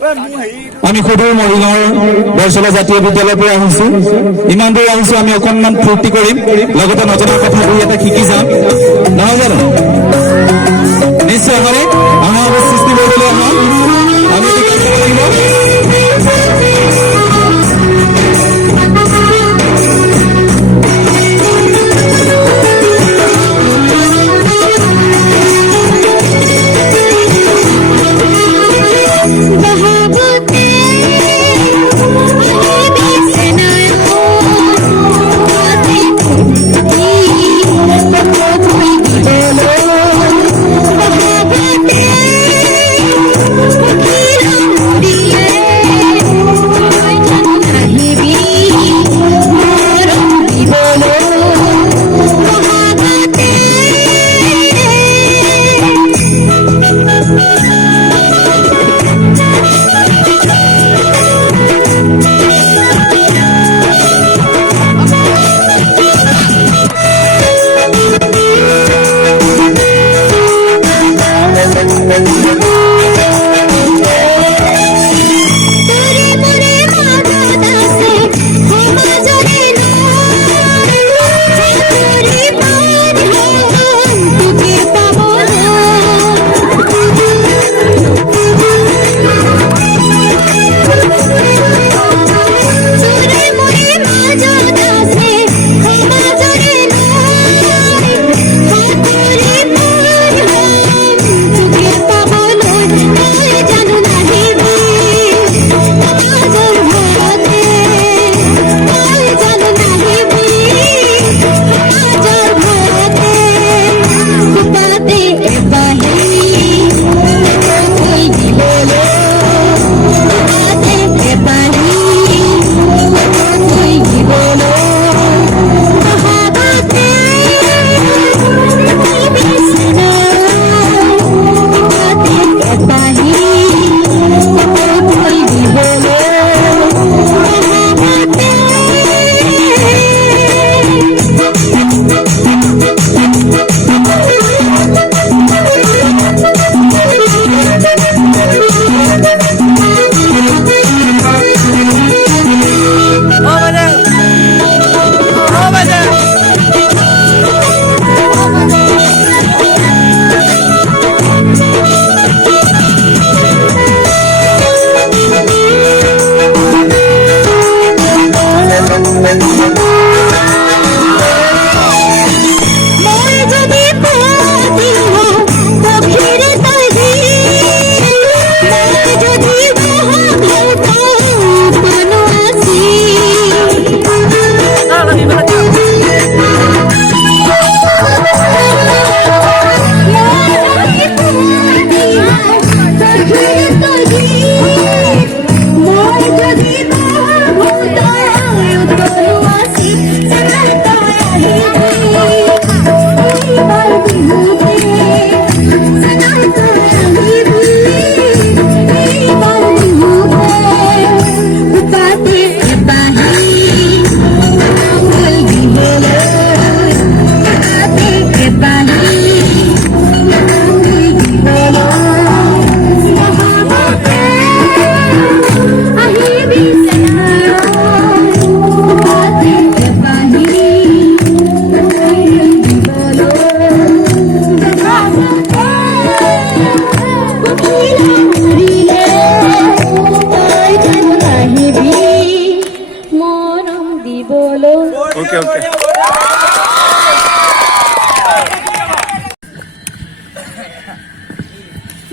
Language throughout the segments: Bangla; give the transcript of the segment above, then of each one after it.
আমি সদৌ মৰিগাঁৱৰ বৰচলা জাতীয় বিদ্যালয়ৰ পৰা আহিছো। ইমান দূৰ আহিছো, আমি অকণমান ফূৰ্তি কৰিম, লগতে নজনা কথা দুই এটা শিকি যাম, নহয় জানো? নিশ্চয় হয়। আমাৰ সৃষ্টি কৰিবলৈ আহক, আমি লাগিব।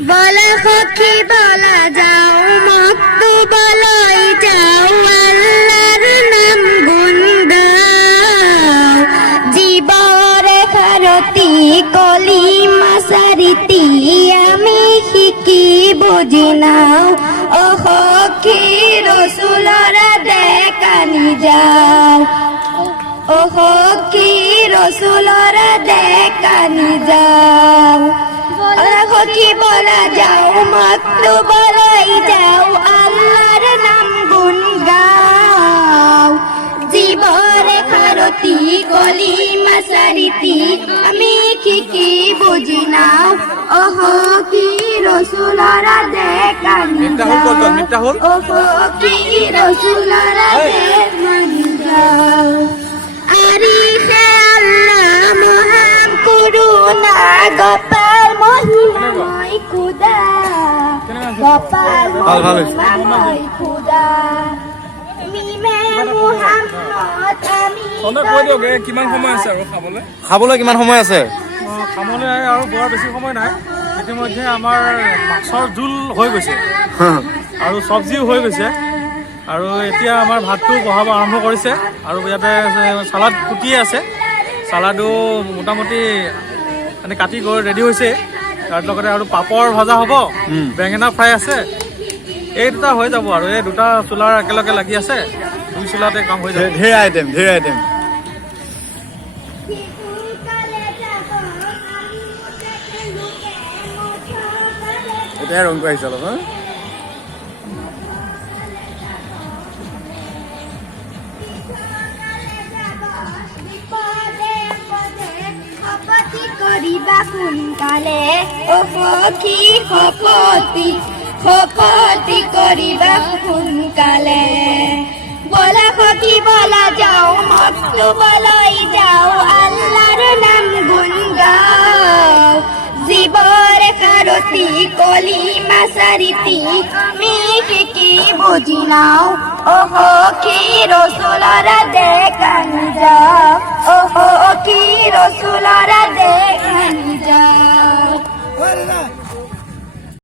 বলা সখী বলা যাও মক্তু বলাই যাও আল্লাহর নাম গুণ গাও জীবরে খারতি কলিমা সারিতি আমি শিকি বুঝি নাও ও সখী রসুলরা দেখানি যাও ও সখী রসুলরা দেখানি যাও সখী বলা যাও মাত্র বলাই যাও আল্লাহর নাম গুণ গাও জীবরে খারতি কলিমা সারিতি আমি কি বুঝি নাও ওহ কি রসুলরা দেখ কানি যাও ও ফকির রসুলরা দেখ মানি যাও আরিফে আল্লাহ মহান করুণা গোপাল মহিমাময় খুদা গোপাল মহিমাময় খুদা মিমে মুহাম্মদ আমি কৈ দিয়ক কিমান সময় আছে আৰু খাবলৈ খাবলৈ কিমান সময় আছে? খাবলৈ আৰু বৰ বেছি সময় নাই ইতিমধ্যে আমাৰ মাছৰ জোল হৈ গৈছে আৰু চব্জিও হৈ গৈছে আৰু এতিয়া আমাৰ ভাতটো বহাব আৰম্ভ কৰিছে আৰু ইয়াতে চালাড কুটিয়ে আছে চালাডো মোটামুটি মানে কাটি গৈ ৰেডি হৈছে তাৰ লগতে আৰু পাপৰ ভজা হ'ব বেঙেনা ফ্ৰাই আছে এই দুটা হৈ যাব আৰু এই দুটা চুলাৰ একেলগে লাগি আছে দুই চুলাতে কাম হৈ যাব ঢেৰ আইটেম এতিয়া ৰংটো আহিছে অলপ কৰিবা সোনকালে অ সখী শপতি কৰিবা সোনকালে বলা সখী বলা যাও মক্তবলৈ যাও আল্লাহৰ নাম গুণ গাও জীৱৰ কাৰতি কলিমা চাৰিতি আমি শিকি বুজি নাও অ সখী ৰসুলৰা দেখানি যাও অ সখী ৰসুলৰা দেখানি যাও